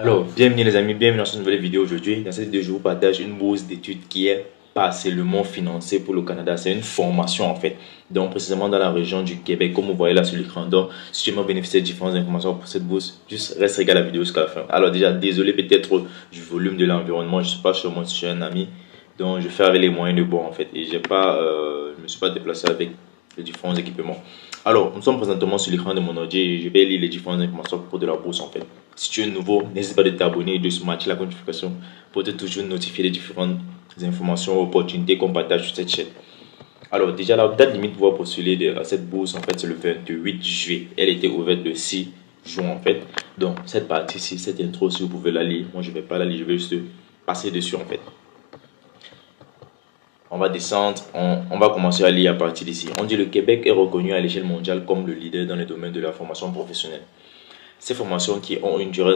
Alors, bienvenue les amis, bienvenue dans cette nouvelle vidéo aujourd'hui. Dans cette vidéo, je vous partage une bourse d'études qui est partiellement financée pour le Canada. C'est une formation en fait. Donc, précisément dans la région du Québec, comme vous voyez là sur l'écran. Donc, si tu veux bénéficier de différentes informations pour cette bourse, juste reste regarde la vidéo jusqu'à la fin. Alors, déjà, désolé peut-être du volume de l'environnement. Je ne suis pas chez moi, je suis un ami. Donc, je fais avec les moyens de bord en fait. Et je ne me suis pas déplacé avec les différents équipements. Alors, nous sommes présentement sur l'écran de mon ordi et je vais lire les différentes informations pour de la bourse en fait. Si tu es nouveau, n'hésite pas de t'abonner et de se matcher la notification pour te toujours notifier des différentes informations, opportunités qu'on partage sur cette chaîne. Alors, déjà, la date limite pour postuler à cette bourse, en fait, c'est le 28 juillet. Elle était ouverte le 6 juin, en fait. Donc, cette partie-ci, cette intro, si vous pouvez la lire. Moi, je ne vais pas la lire, je vais juste passer dessus, en fait. On va descendre, on va commencer à lire à partir d'ici. On dit le Québec est reconnu à l'échelle mondiale comme le leader dans le domaine de la formation professionnelle. Ces formations qui ont une durée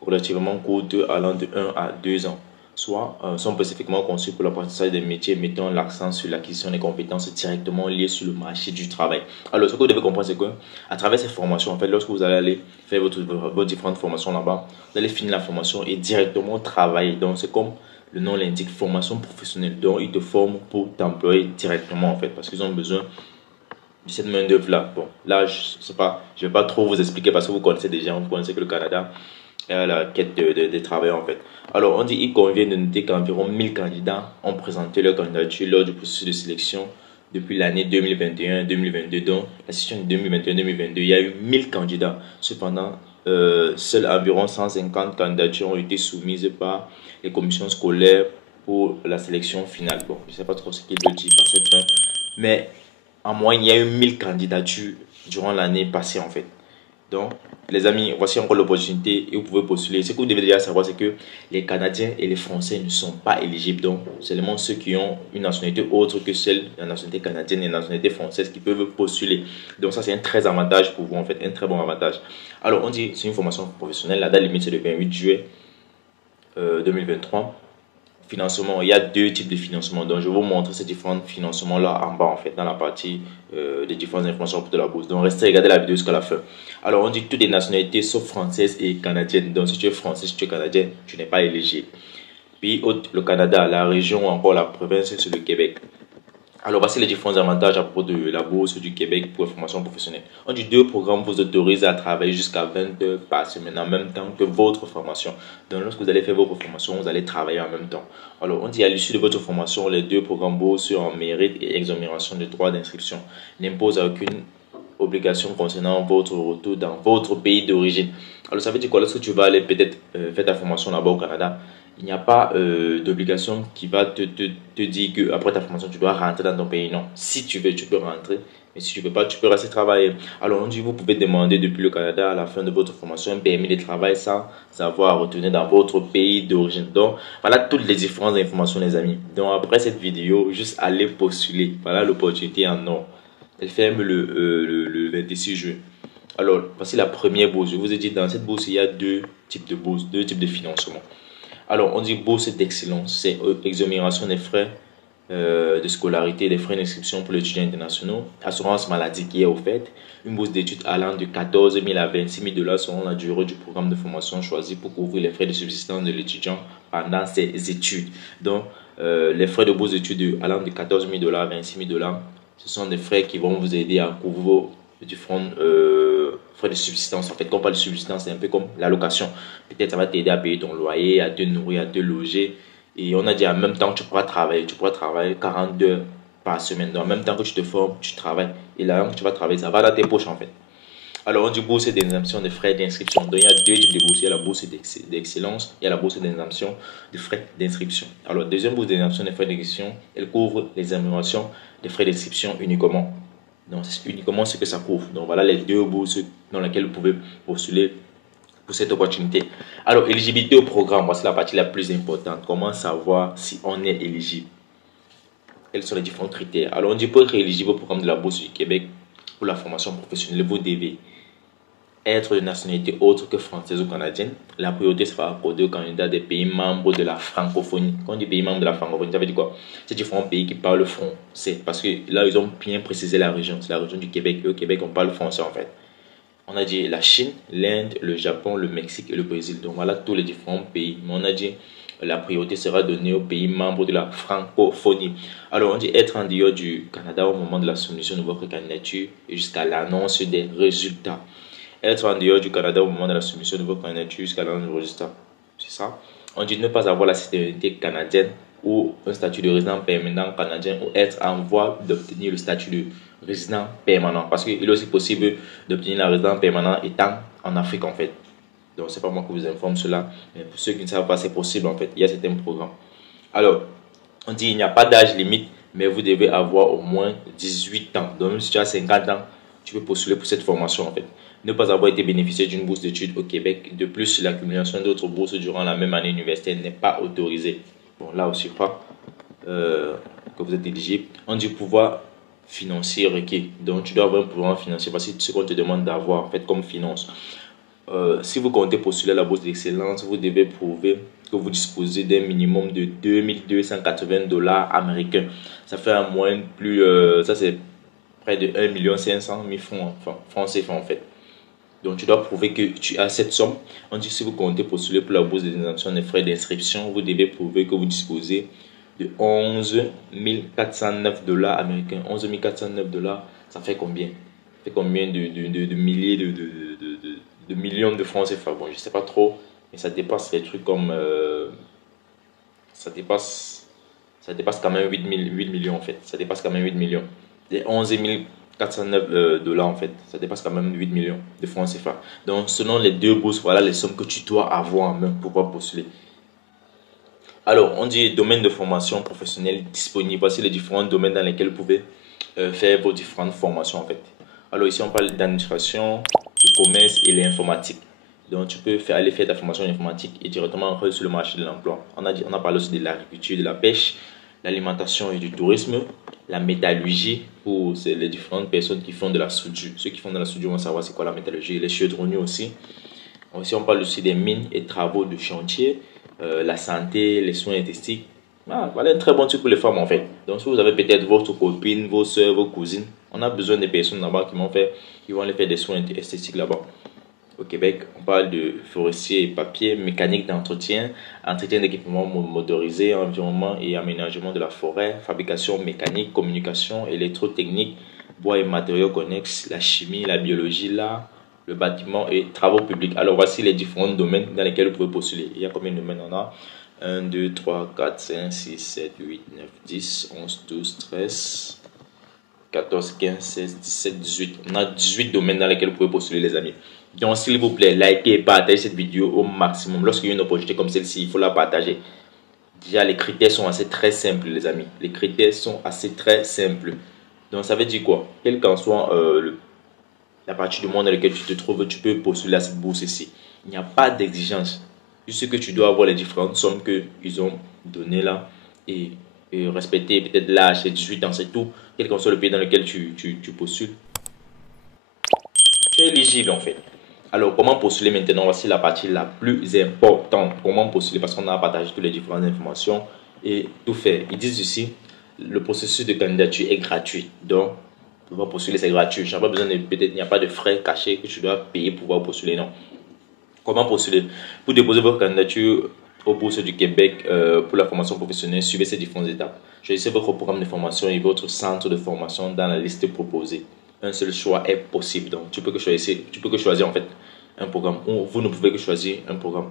relativement courte allant de 1 à 2 ans, soit sont spécifiquement conçues pour l'apprentissage des métiers mettant l'accent sur l'acquisition des compétences directement liées sur le marché du travail. Alors, ce que vous devez comprendre, c'est que à travers ces formations, en fait, lorsque vous allez aller faire vos différentes formations là-bas, vous allez finir la formation et directement travailler. Donc, c'est comme le nom l'indique, formation professionnelle. Donc, ils te forment pour t'employer directement, en fait, parce qu'ils ont besoin de cette main-d'œuvre là. Bon, là, je sais pas, je vais pas trop vous expliquer parce que vous connaissez déjà, vous connaissez que le Canada est à la quête des travailleurs en fait. Alors, on dit il convient de noter qu'environ 1000 candidats ont présenté leur candidature lors du processus de sélection depuis l'année 2021-2022. Donc, la session de 2021-2022, il y a eu 1000 candidats. Cependant, seuls environ 150 candidatures ont été soumises par les commissions scolaires pour la sélection finale. Bon, je ne sais pas trop ce qu'il veut dire par cette fin, mais en moyenne, il y a eu 1000 candidatures durant l'année passée en fait. Donc, les amis, voici encore l'opportunité et vous pouvez postuler. Ce que vous devez déjà savoir, c'est que les Canadiens et les Français ne sont pas éligibles. Donc, seulement ceux qui ont une nationalité autre que celle de la nationalité canadienne et la nationalité française qui peuvent postuler. Donc, ça, c'est un très avantage pour vous, en fait, un très bon avantage. Alors, on dit c'est une formation professionnelle. La date limite, c'est le 28 juillet 2023. Financement, il y a deux types de financement. Donc, je vais vous montrer ces différents financements-là en bas, en fait, dans la partie des différentes informations de la bourse. Donc, restez regarder la vidéo jusqu'à la fin. Alors, on dit toutes les nationalités sauf françaises et canadiennes. Donc, si tu es français, si tu es canadien, tu n'es pas éligible. Pays hôte, le Canada, la région ou encore la province, c'est le Québec. Alors, voici les différents avantages à propos de la bourse du Québec pour la formation professionnelle. On dit deux programmes vous autorisent à travailler jusqu'à 20 heures par semaine en même temps que votre formation. Donc, lorsque vous allez faire votre formation, vous allez travailler en même temps. Alors, on dit à l'issue de votre formation, les deux programmes bourse en mérite et exonération de droits d'inscription n'imposent aucune obligation concernant votre retour dans votre pays d'origine. Alors, ça veut dire quoi? Lorsque tu vas aller peut-être faire ta formation là-bas au Canada, il n'y a pas d'obligation qui va te dire qu'après ta formation, tu dois rentrer dans ton pays. Non, si tu veux, tu peux rentrer. Mais si tu ne veux pas, tu peux rester travailler. Alors, on dit, vous pouvez demander depuis le Canada à la fin de votre formation un permis de travail sans avoir à retourner dans votre pays d'origine. Donc, voilà toutes les différentes informations, les amis. Donc, après cette vidéo, juste allez postuler. Voilà l'opportunité en or. Elle ferme le 26 juin. Alors, voici la première bourse. Je vous ai dit, dans cette bourse, il y a deux types de bourses, deux types de financement. Alors, on dit bourse d'excellence, c'est exonération des frais de scolarité, des frais d'inscription pour les étudiants internationaux, assurance maladie qui est offerte, une bourse d'études allant de 14 000 à 26 000 dollars selon la durée du programme de formation choisi pour couvrir les frais de subsistance de l'étudiant pendant ses études. Donc, les frais de bourse d'études allant de 14 000 dollars à 26 000 dollars, ce sont des frais qui vont vous aider à couvrir différents frais de subsistance. En fait, quand on parle de subsistance, c'est un peu comme l'allocation. Peut-être ça va t'aider à payer ton loyer, à te nourrir, à te loger. Et on a dit en même temps que tu pourras travailler. Tu pourras travailler 40 heures par semaine. Donc en même temps que tu te formes, tu travailles. Et l'argent que tu vas travailler, ça va dans tes poches en fait. Alors on dit bourse d'exemption des frais d'inscription. Donc il y a deux types de bourses. Il y a la bourse d'excellence, il y a la bourse d'exemption des frais d'inscription. Alors deuxième bourse d'exemption des frais d'inscription, elle couvre les améliorations des frais d'inscription uniquement. Donc c'est uniquement ce que ça couvre. Donc voilà les deux bourses dans lesquelles vous pouvez postuler pour cette opportunité. Alors, éligibilité au programme, voici la partie la plus importante. Comment savoir si on est éligible? Quels sont les différents critères? Alors, on dit pour être éligible au programme de la Bourse du Québec pour la formation professionnelle, vous devez être de nationalité autre que française ou canadienne. La priorité sera accordée aux candidats des pays membres de la francophonie. Quand on dit pays membres de la francophonie, ça veut dire quoi? C'est différents pays qui parlent français. Parce que là, ils ont bien précisé la région. C'est la région du Québec. Et au Québec, on parle français en fait. On a dit la Chine, l'Inde, le Japon, le Mexique et le Brésil. Donc voilà tous les différents pays. Mais on a dit la priorité sera donnée aux pays membres de la francophonie. Alors on dit être en dehors du Canada au moment de la soumission de votre candidature et jusqu'à l'annonce des résultats. Être en dehors du Canada au moment de la soumission de votre candidature jusqu'à l'annonce des résultats. C'est ça. On dit ne pas avoir la citoyenneté canadienne ou un statut de résident permanent canadien ou être en voie d'obtenir le statut de résident permanent. Parce qu'il est aussi possible d'obtenir la résidence permanente étant en Afrique en fait. Donc c'est pas moi qui vous informe cela, mais pour ceux qui ne savent pas, c'est possible en fait. Il y a certains programmes. Alors, on dit il n'y a pas d'âge limite, mais vous devez avoir au moins 18 ans. Donc même si tu as 50 ans, tu peux postuler pour cette formation en fait. Ne pas avoir été bénéficiaire d'une bourse d'études au Québec. De plus, l'accumulation d'autres bourses durant la même année universitaire n'est pas autorisée. Bon, là aussi, pas que vous êtes éligible. On dit pouvoir financier requis. Donc, tu dois avoir un pouvoir financier parce que ce qu'on te demande d'avoir en fait comme finance. Si vous comptez postuler à la bourse d'excellence, vous devez prouver que vous disposez d'un minimum de 2280 dollars américains. Ça fait un moyen plus, ça c'est près de 1 500 000 francs, enfin, francs CFA en fait. Donc tu dois prouver que tu as cette somme. On dit si vous comptez postuler pour la bourse d'exemption des frais d'inscription, vous devez prouver que vous disposez de 11 409 dollars américains. 11 409 dollars, ça fait combien? Ça fait combien de milliers de millions de francs CFA? Bon, je ne sais pas trop, mais ça dépasse les trucs comme... ça dépasse quand même 8 millions en fait. Ça dépasse quand même 8 millions. Les 11 409 dollars en fait. Ça dépasse quand même 8 millions de francs CFA. Donc selon les deux bourses, voilà les sommes que tu dois avoir en main pour pouvoir postuler. Alors, on dit domaine de formation professionnelle disponible. Voici les différents domaines dans lesquels vous pouvez faire vos différentes formations en fait. Alors ici, on parle d'administration, du commerce et l'informatique. Donc, tu peux aller faire ta formation en informatique et directement entrer sur le marché de l'emploi. On a parlé aussi de l'agriculture, de la pêche, l'alimentation et du tourisme, la métallurgie pour les différentes personnes qui font de la soudure. Ceux qui font de la soudure vont savoir c'est quoi la métallurgie, les chaudronniers aussi. Ici, on parle aussi des mines et travaux de chantier, la santé, les soins esthétiques. Voilà un très bon truc pour les femmes en fait. Donc, si vous avez peut-être votre copine, vos soeurs, vos cousines, on a besoin des personnes là-bas qui vont aller faire des soins esthétiques là-bas. Au Québec, on parle de forestier et papier, mécanique d'entretien, entretien d'équipements motorisés, environnement et aménagement de la forêt, fabrication mécanique, communication, électrotechnique, bois et matériaux connexes, la chimie, la biologie, l'art, le bâtiment et travaux publics. Alors voici les différents domaines dans lesquels vous pouvez postuler. Il y a combien de domaines on a? 1, 2, 3, 4, 5, 6, 7, 8, 9, 10, 11, 12, 13, 14, 15, 16, 17, 18. On a 18 domaines dans lesquels vous pouvez postuler les amis. Donc s'il vous plaît, likez et partagez cette vidéo au maximum. Lorsqu'il y a une opportunité comme celle-ci, il faut la partager. Déjà, les critères sont assez très simples les amis. Les critères sont assez très simples. Donc ça veut dire quoi? Quel qu'en soit la partie du monde dans laquelle tu te trouves, tu peux postuler à cette bourse ici. Il n'y a pas d'exigence. Juste que tu dois avoir les différentes sommes qu'ils ont données là et respecter peut-être l'âge, c'est 18 ans, c'est tout. Quel qu'en soit le pays dans lequel tu postules, tu es éligible en fait. Alors, comment postuler maintenant? Voici la partie la plus importante. Comment postuler? Parce qu'on a partagé toutes les différentes informations et tout fait. Ils disent ici, le processus de candidature est gratuit. Donc, pour pouvoir postuler, c'est gratuit. Je n'ai pas besoin de, peut-être, il n'y a pas de frais cachés que tu dois payer pour pouvoir postuler. Non. Comment postuler? Pour déposer votre candidature aux bourses du Québec pour la formation professionnelle, suivez ces différentes étapes. Choisissez votre programme de formation et votre centre de formation dans la liste proposée. Un seul choix est possible. Donc, tu peux que choisir en fait un programme ou vous ne pouvez que choisir un programme.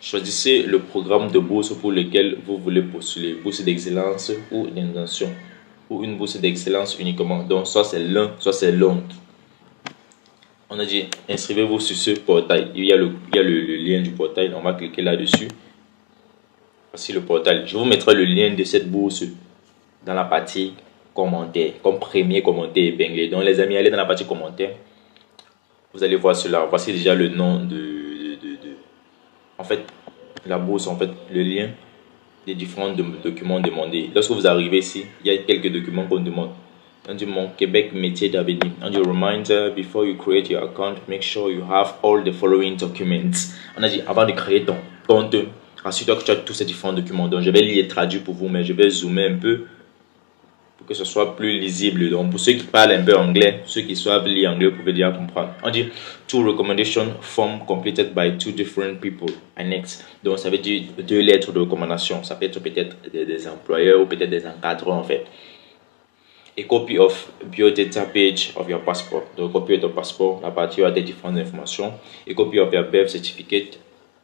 Choisissez le programme de bourse pour lequel vous voulez postuler. Bourse d'excellence ou d'intention ou une bourse d'excellence uniquement. Donc, soit c'est l'un, soit c'est l'autre. On a dit inscrivez-vous sur ce portail. Il y a le lien du portail. On va cliquer là-dessus. Voici le portail. Je vous mettrai le lien de cette bourse dans la partie commentaires, comme premier commentaire épinglé. Donc les amis, allez dans la partie commentaires. Vous allez voir cela. Voici déjà le nom en fait, la bourse, en fait, le lien des différents documents demandés. Lorsque vous arrivez ici, il y a quelques documents qu'on demande. On dit mon Québec métier d'avenir. On dit reminder before you create your account, make sure you have all the following documents. On a dit avant de créer ton compte, assure-toi que tu as tous ces différents documents. Donc je vais les traduire pour vous, mais je vais zoomer un peu pour que ce soit plus lisible. Donc, pour ceux qui parlent un peu anglais, ceux qui savent lire anglais, vous pouvez déjà comprendre. On dit two recommendation form completed by two different people. Annex. Donc, ça veut dire deux lettres de recommandation. Ça peut être peut-être des employeurs ou peut-être des encadrants en fait. A copy of biodata page of your passport. Donc, copie de ton passeport, la partie où il y a des différentes informations. A copy of your birth certificate,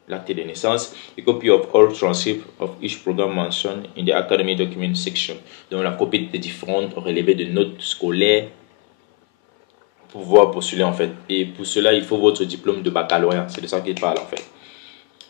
l'acte de naissance. A copy of all transcripts of each program mentioned in the academy document section. Donc, la copie des différents relevés de notes scolaires pour pouvoir postuler en fait. Et pour cela, il faut votre diplôme de baccalauréat. C'est de ça qu'il parle en fait.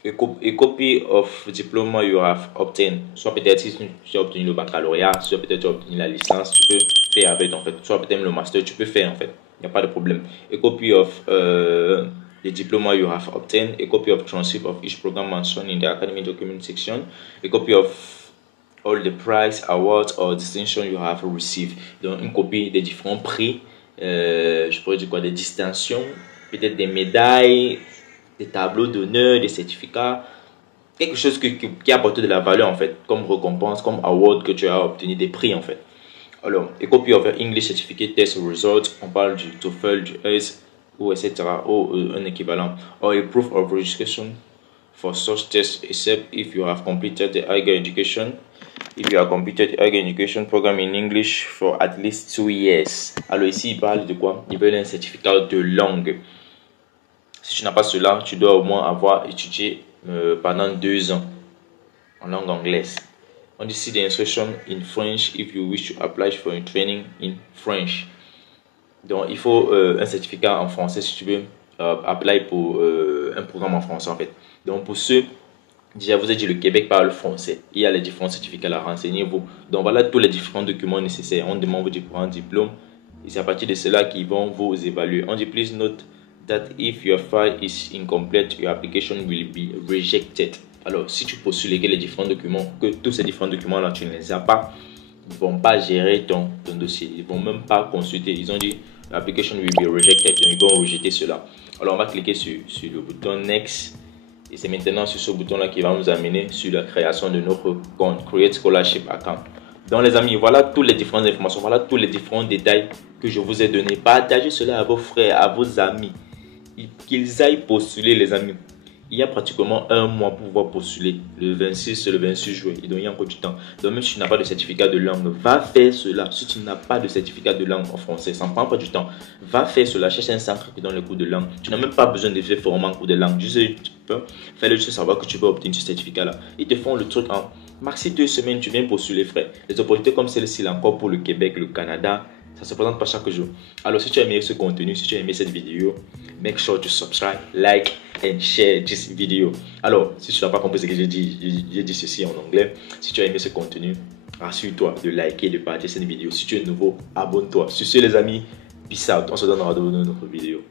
A copy of diploma you have obtained. Soit peut-être si tu as obtenu le baccalauréat, soit peut-être tu as obtenu la licence, tu peux faire avec en fait. Soit peut-être le master, tu peux faire en fait. Il n'y a pas de problème. A copy of the diploma you have obtained. A copy of transcript of each program mentioned in the academic document section. A copy of all the prize, awards or distinction you have received. Donc une copie des différents prix, je pourrais dire quoi, des distinctions, peut-être des médailles, des tableaux d'honneur, des certificats, quelque chose qui apporte de la valeur en fait, comme récompense, comme award que tu as obtenu, des prix en fait. Alors, a copy of your English certificate test result, on parle du TOEFL, du IELTS, ou etc., ou un équivalent. Or a proof of registration for such tests, except if you have completed the higher education. If you have completed the higher education program in English for at least 2 years. Alors ici, il parle de quoi? Il veut un certificat de langue. Si tu n'as pas cela, tu dois au moins avoir étudié pendant 2 ans en langue anglaise. On dit see the instruction in French if you wish to apply for a training in French. Donc il faut un certificat en français si tu veux apply pour un programme en français en fait. Donc pour ceux, déjà vous avez dit le Québec parle français. Il y a les différents certificats à renseigner-vous. Donc voilà tous les différents documents nécessaires. On demande vos différents diplômes et c'est à partir de cela qu'ils vont vous évaluer. On dit please note that if your file is incomplete, your application will be rejected. Alors, si tu postules les différents documents, que tous ces différents documents-là, tu ne les as pas, ils ne vont pas gérer ton dossier. Ils ne vont même pas consulter. Ils ont dit, l'application will be rejected. Donc, ils vont rejeter cela. Alors, on va cliquer sur le bouton Next. Et c'est maintenant sur ce bouton-là qui va nous amener sur la création de notre compte, Create Scholarship Account. Donc, les amis, voilà toutes les différentes informations. Voilà tous les différents détails que je vous ai donnés. Partagez cela à vos frères, à vos amis. Qu'ils aillent postuler, les amis. Il y a pratiquement 1 mois pour pouvoir postuler, le 26 et le 26 juillet. Et donc il y a encore du temps. Donc même si tu n'as pas de certificat de langue, va faire cela. Si tu n'as pas de certificat de langue en français, ça ne prend pas du temps. Va faire cela, cherche un centre qui donne les cours de langue. Tu n'as même pas besoin de faire former en cours de langue. Juste tu peux faire le juste savoir que tu veux obtenir ce certificat-là. Ils te font le truc en maxi 2 semaines, tu viens postuler, frère. Les opportunités comme celle-ci, là encore pour le Québec, le Canada, ça se présente pas chaque jour. Alors si tu as aimé ce contenu, si tu as aimé cette vidéo, make sure to subscribe, like and share this video. Alors si tu n'as pas compris ce que j'ai dit ceci en anglais. Si tu as aimé ce contenu, assure-toi de liker, de partager cette vidéo. Si tu es nouveau, abonne-toi. Sur ce les amis, peace out. On se donne rendez-vous dans une autre vidéo.